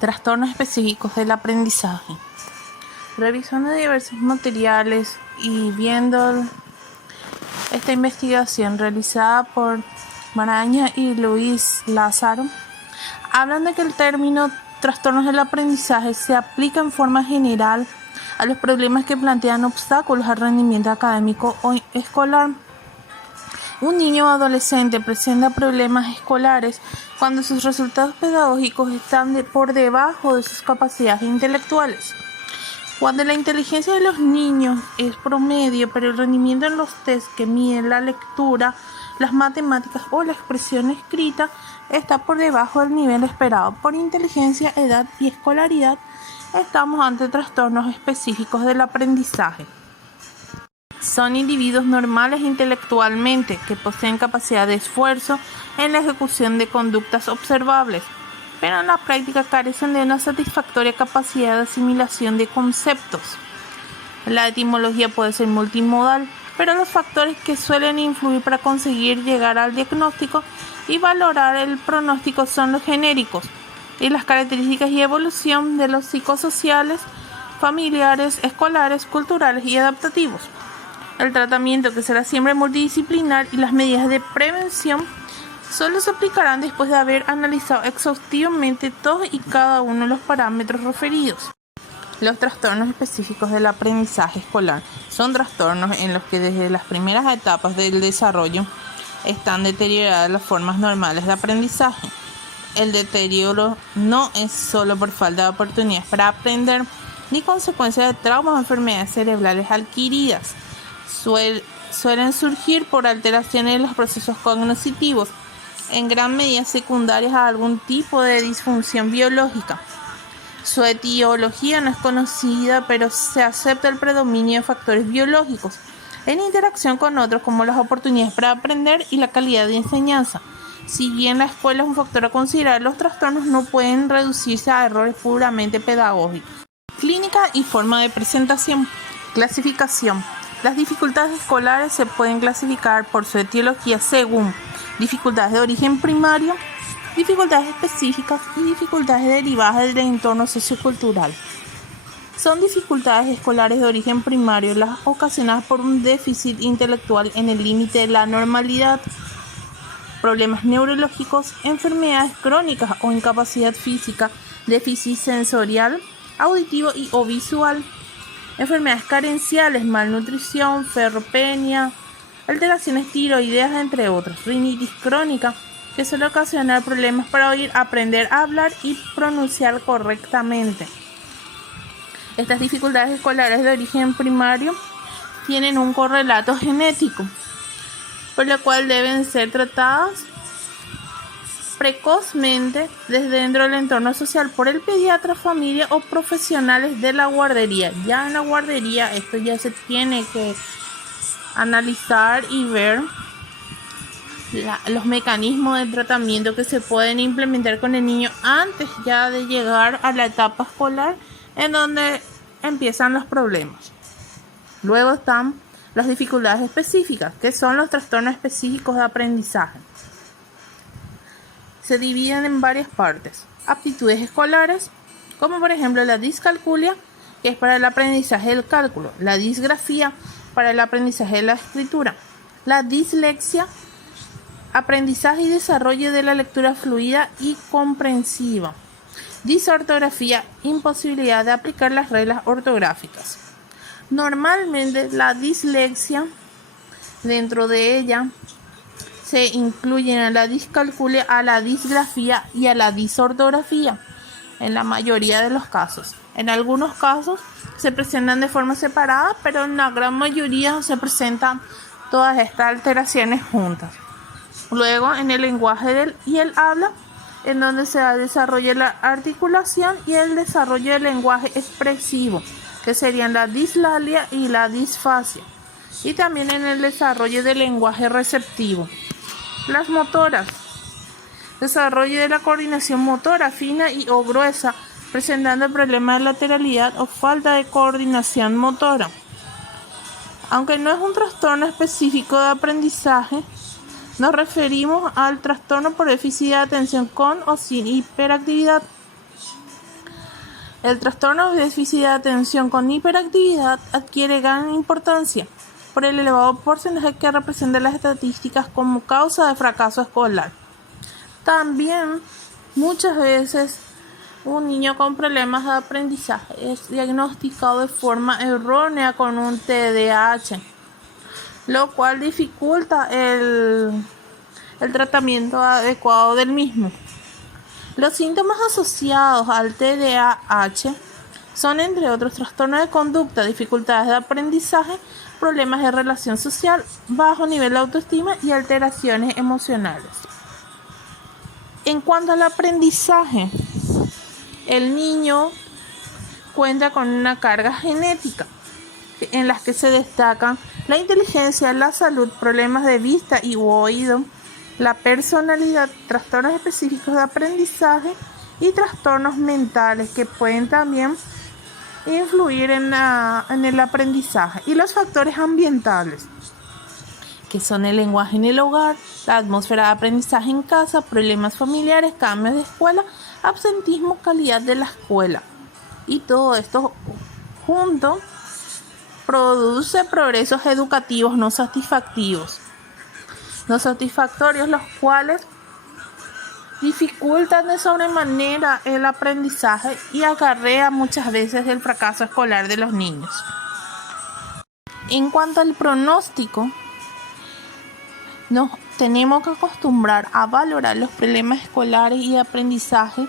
Trastornos específicos del aprendizaje. Revisando diversos materiales y viendo esta investigación realizada por Maraña y Luis Lázaro, hablan de que el término trastornos del aprendizaje se aplica en forma general a los problemas que plantean obstáculos al rendimiento académico o escolar. Un niño o adolescente presenta problemas escolares cuando sus resultados pedagógicos están por debajo de sus capacidades intelectuales. Cuando la inteligencia de los niños es promedio, pero el rendimiento en los test que miden la lectura, las matemáticas o la expresión escrita está por debajo del nivel esperado por inteligencia, edad y escolaridad, estamos ante trastornos específicos del aprendizaje. Son individuos normales intelectualmente que poseen capacidad de esfuerzo en la ejecución de conductas observables, pero en la práctica carecen de una satisfactoria capacidad de asimilación de conceptos. La etimología puede ser multimodal, pero los factores que suelen influir para conseguir llegar al diagnóstico y valorar el pronóstico son los genéricos, y las características y evolución de los psicosociales, familiares, escolares, culturales y adaptativos. El tratamiento, que será siempre multidisciplinar, y las medidas de prevención solo se aplicarán después de haber analizado exhaustivamente todos y cada uno de los parámetros referidos. Los trastornos específicos del aprendizaje escolar son trastornos en los que desde las primeras etapas del desarrollo están deterioradas las formas normales de aprendizaje. El deterioro no es solo por falta de oportunidades para aprender, ni consecuencia de traumas o enfermedades cerebrales adquiridas. Suelen surgir por alteraciones en los procesos cognitivos, en gran medida secundarias a algún tipo de disfunción biológica. Su etiología no es conocida, pero se acepta el predominio de factores biológicos en interacción con otros, como las oportunidades para aprender y la calidad de enseñanza. Si bien la escuela es un factor a considerar, los trastornos no pueden reducirse a errores puramente pedagógicos. Clínica y forma de presentación. Clasificación. Las dificultades escolares se pueden clasificar por su etiología según dificultades de origen primario, dificultades específicas y dificultades derivadas del entorno sociocultural. Son dificultades escolares de origen primario las ocasionadas por un déficit intelectual en el límite de la normalidad, problemas neurológicos, enfermedades crónicas o incapacidad física, déficit sensorial, auditivo y o visual, enfermedades carenciales, malnutrición, ferropenia, alteraciones tiroideas, entre otros, rinitis crónica, que suele ocasionar problemas para oír, aprender a hablar y pronunciar correctamente. Estas dificultades escolares de origen primario tienen un correlato genético, por lo cual deben ser tratadas precozmente desde dentro del entorno social por el pediatra, familia o profesionales de la guardería. Ya en la guardería esto ya se tiene que analizar y ver los mecanismos de tratamiento que se pueden implementar con el niño antes ya de llegar a la etapa escolar, en donde empiezan los problemas. Luego están las dificultades específicas, que son los trastornos específicos de aprendizaje. Se dividen en varias partes. Aptitudes escolares, como por ejemplo la discalculia, que es para el aprendizaje del cálculo, la disgrafía, para el aprendizaje de la escritura, la dislexia, aprendizaje y desarrollo de la lectura fluida y comprensiva, disortografía, imposibilidad de aplicar las reglas ortográficas. Normalmente la dislexia, dentro de ella se incluyen a la discalculia, a la disgrafía y a la disortografía, en la mayoría de los casos. En algunos casos se presentan de forma separada, pero en la gran mayoría se presentan todas estas alteraciones juntas. Luego, en el lenguaje y el habla, en donde se desarrolla la articulación y el desarrollo del lenguaje expresivo, que serían la dislalia y la disfasia. Y también en el desarrollo del lenguaje receptivo. Las motoras. Desarrollo de la coordinación motora fina y o gruesa, presentando problemas de lateralidad o falta de coordinación motora. Aunque no es un trastorno específico de aprendizaje, nos referimos al trastorno por déficit de atención con o sin hiperactividad. El trastorno de déficit de atención con hiperactividad adquiere gran importancia por el elevado porcentaje que representan las estadísticas como causa de fracaso escolar. También, muchas veces, un niño con problemas de aprendizaje es diagnosticado de forma errónea con un TDAH, lo cual dificulta el tratamiento adecuado del mismo. Los síntomas asociados al TDAH son, entre otros, trastornos de conducta, dificultades de aprendizaje, problemas de relación social, bajo nivel de autoestima y alteraciones emocionales. En cuanto al aprendizaje, el niño cuenta con una carga genética en las que se destacan la inteligencia, la salud, problemas de vista y oído, la personalidad, trastornos específicos de aprendizaje y trastornos mentales que pueden también influir en el aprendizaje, y los factores ambientales, que son el lenguaje en el hogar, la atmósfera de aprendizaje en casa, problemas familiares, cambios de escuela, absentismo, calidad de la escuela. Y todo esto junto produce progresos educativos no satisfactorios, los cuales dificultan de sobremanera el aprendizaje y acarrea muchas veces el fracaso escolar de los niños. En cuanto al pronóstico, nos tenemos que acostumbrar a valorar los problemas escolares y de aprendizaje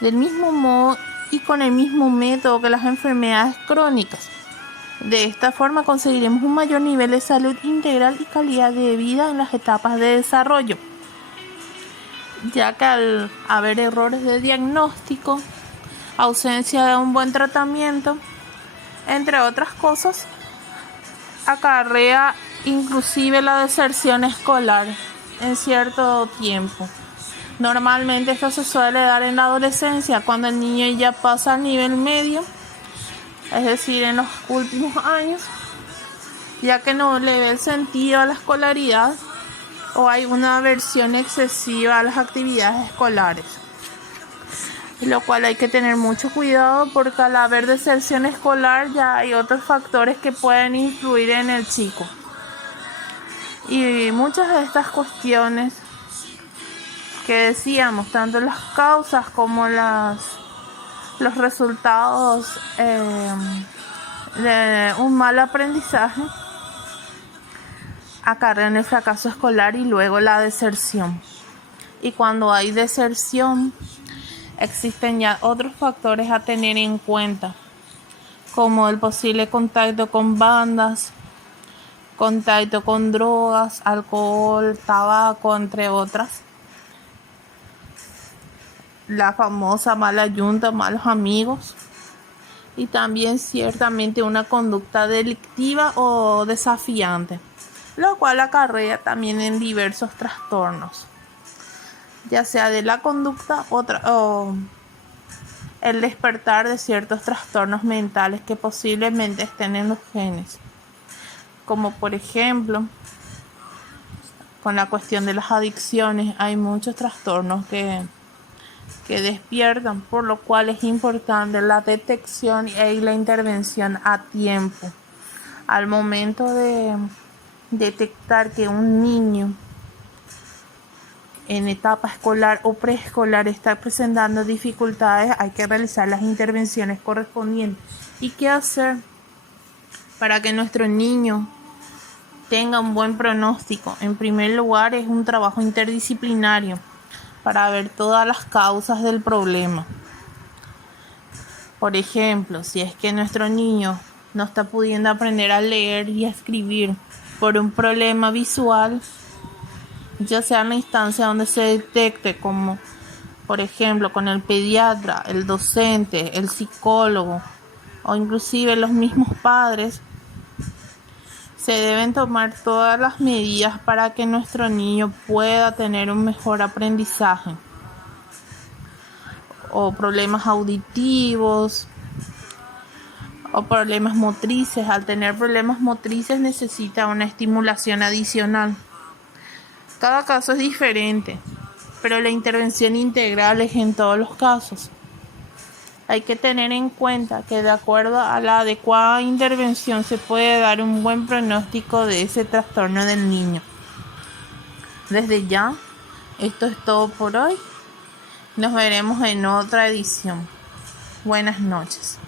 del mismo modo y con el mismo método que las enfermedades crónicas. De esta forma conseguiremos un mayor nivel de salud integral y calidad de vida en las etapas de desarrollo, ya que al haber errores de diagnóstico, ausencia de un buen tratamiento, entre otras cosas, acarrea inclusive la deserción escolar en cierto tiempo. Normalmente esto se suele dar en la adolescencia, cuando el niño ya pasa al nivel medio, es decir, en los últimos años, ya que no le ve el sentido a la escolaridad o hay una aversión excesiva a las actividades escolares, lo cual hay que tener mucho cuidado, porque al haber deserción escolar ya hay otros factores que pueden influir en el chico. Y muchas de estas cuestiones que decíamos, tanto las causas como los resultados de un mal aprendizaje, acarrean el fracaso escolar y luego la deserción. Y cuando hay deserción, existen ya otros factores a tener en cuenta, como el posible contacto con bandas, contacto con drogas, alcohol, tabaco, entre otras. La famosa mala yunta, malos amigos. Y también ciertamente una conducta delictiva o desafiante, lo cual acarrea también en diversos trastornos, ya sea de la conducta o el despertar de ciertos trastornos mentales que posiblemente estén en los genes, como por ejemplo con la cuestión de las adicciones. Hay muchos trastornos que despiertan, por lo cual es importante la detección y la intervención a tiempo. Al momento de detectar que un niño en etapa escolar o preescolar está presentando dificultades, hay que realizar las intervenciones correspondientes. ¿Y qué hacer para que nuestro niño tenga un buen pronóstico? En primer lugar, es un trabajo interdisciplinario para ver todas las causas del problema. Por ejemplo, si es que nuestro niño no está pudiendo aprender a leer y a escribir por un problema visual, ya sea en la instancia donde se detecte, como por ejemplo con el pediatra, el docente, el psicólogo o inclusive los mismos padres, se deben tomar todas las medidas para que nuestro niño pueda tener un mejor aprendizaje. O problemas auditivos o problemas motrices. Al tener problemas motrices necesita una estimulación adicional. Cada caso es diferente, pero la intervención integral es en todos los casos. Hay que tener en cuenta que de acuerdo a la adecuada intervención se puede dar un buen pronóstico de ese trastorno del niño. Desde ya, esto es todo por hoy. Nos veremos en otra edición. Buenas noches.